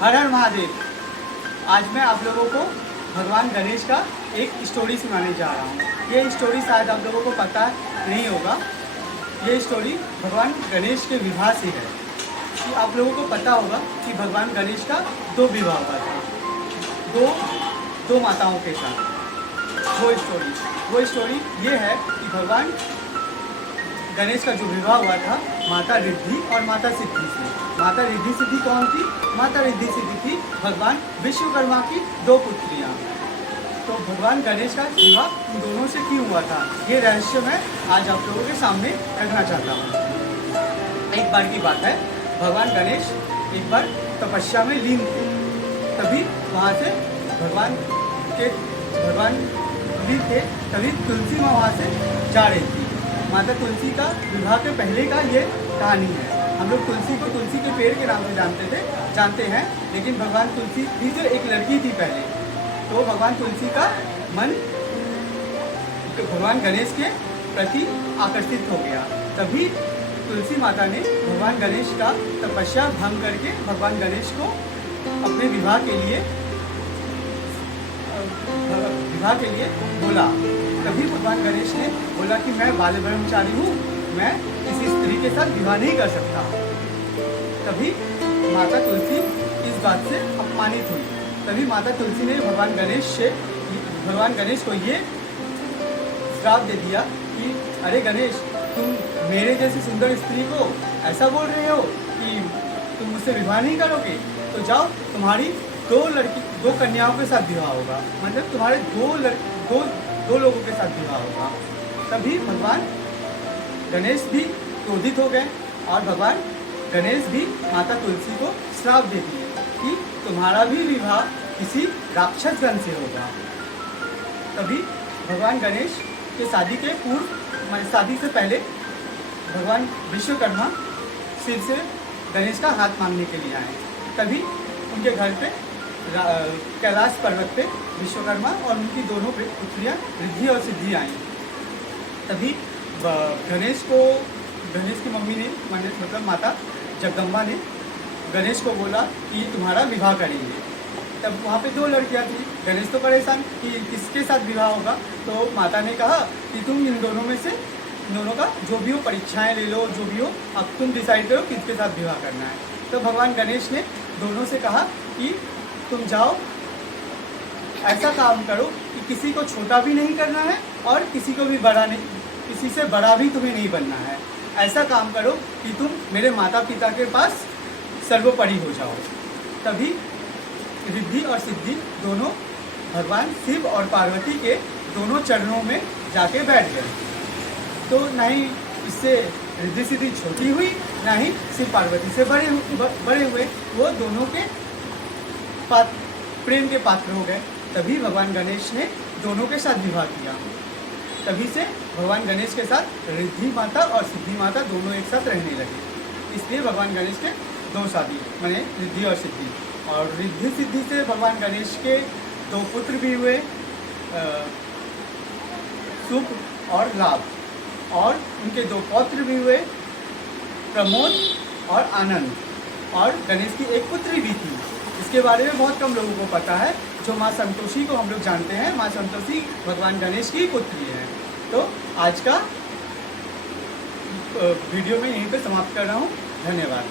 हर हर महादेव। आज मैं आप लोगों को भगवान गणेश का एक स्टोरी सुनाने जा रहा हूँ। ये स्टोरी शायद आप लोगों को पता नहीं होगा। ये स्टोरी भगवान गणेश के विवाह से है। कि आप लोगों को पता होगा कि भगवान गणेश का 2 विवाह हुआ था, दो माताओं के साथ। वो स्टोरी ये है कि भगवान गणेश का जो विवाह हुआ था माता रिद्धि और माता सिद्धि से। माता रिद्धि सिद्धि कौन थी? माता रिद्धि सिद्धि थी भगवान विश्वकर्मा की 2 पुत्रियां। तो भगवान गणेश का विवाह इन दोनों से क्यों हुआ था, ये रहस्य मैं आज आप लोगों के सामने रखना चाहता हूँ। एक बार की बात है, भगवान गणेश एक बार तपस्या में लीन थे। तभी वहाँ से भगवान लीन थे, तभी तुलसी माँ वहाँ से जा रही थी। माता तुलसी का विवाह के पहले का ये कहानी है। हम लोग तुलसी को तुलसी के पेड़ के नाम से जानते हैं, लेकिन भगवान तुलसी भी जो एक लड़की थी पहले, तो भगवान तुलसी का मन भगवान गणेश के प्रति आकर्षित हो गया। तभी तुलसी माता ने भगवान गणेश का तपस्या भंग करके भगवान गणेश को अपने विवाह के लिए बोला। तभी भगवान गणेश ने बोला कि मैं बाल ब्रह्मचारी हूँ, मैं किसी स्त्री के साथ विवाह नहीं कर सकता। तभी माता तुलसी इस बात से अपमानित हुई। तभी माता तुलसी ने भगवान गणेश को ये श्राप दे दिया कि अरे गणेश, तुम मेरे जैसी सुंदर स्त्री को ऐसा बोल रहे हो कि तुम मुझसे विवाह नहीं करोगे, तो जाओ, तुम्हारी 2 कन्याओं के साथ विवाह होगा। मतलब तुम्हारे दो लोगों के साथ विवाह होगा। तभी भगवान गणेश भी क्रोधित हो गए और भगवान गणेश भी माता तुलसी को श्राप दे दिए कि तुम्हारा भी विवाह किसी राक्षस गण से होगा। तभी भगवान गणेश के शादी से पहले भगवान विश्वकर्मा शिव से गणेश का हाथ मांगने के लिए आए। तभी उनके घर पे कैलाश पर्वत पे विश्वकर्मा और उनकी दोनों पुत्रियां रिद्धि और सिद्धि आई। तभी गणेश की मम्मी ने मतलब माता जगदम्बा ने गणेश को बोला कि तुम्हारा विवाह करेंगे। तब वहाँ पे 2 लड़कियां थी। गणेश तो परेशान कि किसके साथ विवाह होगा। तो माता ने कहा कि तुम इन दोनों का जो भी हो परीक्षाएं ले लो, जो भी हो, अब तुम डिसाइड करो किसके साथ विवाह करना है। तो भगवान गणेश ने दोनों से कहा कि तुम जाओ, ऐसा काम करो कि किसी को छोटा भी नहीं करना है और किसी से बड़ा भी तुम्हें नहीं बनना है। ऐसा काम करो कि तुम मेरे माता पिता के पास सर्वोपरि हो जाओ। तभी रिद्धि और सिद्धि दोनों भगवान शिव और पार्वती के दोनों चरणों में जाके बैठ गए। तो ना ही इससे रिद्धि सिद्धि छोटी हुई, ना ही शिव पार्वती से बड़े हुए, वो दोनों के प्रेम के पात्र हो गए। तभी भगवान गणेश ने दोनों के साथ विवाह किया। तभी से भगवान गणेश के साथ रिद्धि माता और सिद्धि माता दोनों एक साथ रहने लगे। इसलिए भगवान गणेश के 2 शादी माने रिद्धि और सिद्धि। और रिद्धि सिद्धि से भगवान गणेश के 2 पुत्र भी हुए, सुख और लाभ। और उनके 2 पौत्र भी हुए, प्रमोद और आनंद। और गणेश की 1 पुत्री भी थी। इसके बारे में बहुत कम लोगों को पता है। जो माँ संतोषी को हम लोग जानते हैं, माँ संतोषी भगवान गणेश की पुत्री है। तो आज का वीडियो में यहीं पे समाप्त कर रहा हूँ। धन्यवाद।